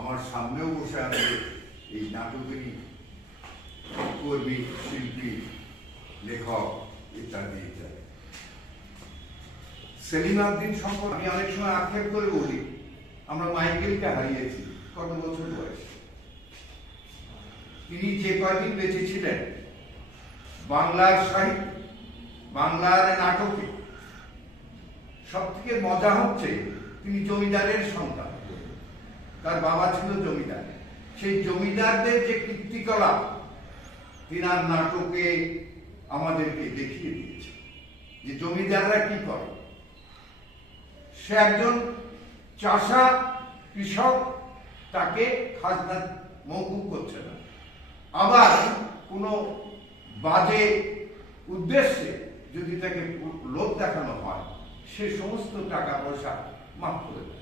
আমার সামনেও বসে আছে এই নাটকেরই কর্মী, শিল্পী, লেখক ইত্যাদি ইত্যাদি। সেলিম আদ্দিন সম্পর্কে আমি অনেক সময় আক্ষেপ করে বলি, আমরা মাইকেলকে হারিয়েছি কত বছর বয়সে। তিনি যে কয়দিন বেঁচে ছিলেন বাংলার সাহিত্য, বাংলার নাটকে সব থেকে মজা হচ্ছে তিনি জমিদারের সন্তান। তার বাবা ছিল জমিদার। সেই জমিদারদের যে কীর্তিকলাপ তিনার নাটকে আমাদেরকে দেখিয়ে দিয়েছে, যে জমিদাররা কি করে। সে একজন চাষা, কৃষক, তাকে খাজনা মওকুফ করছে না, আবার কোনো বাজে উদ্দেশ্যে যদি তাকে লোভ দেখানো হয় সে সমস্ত টাকা পয়সা মাফ করে দেয়।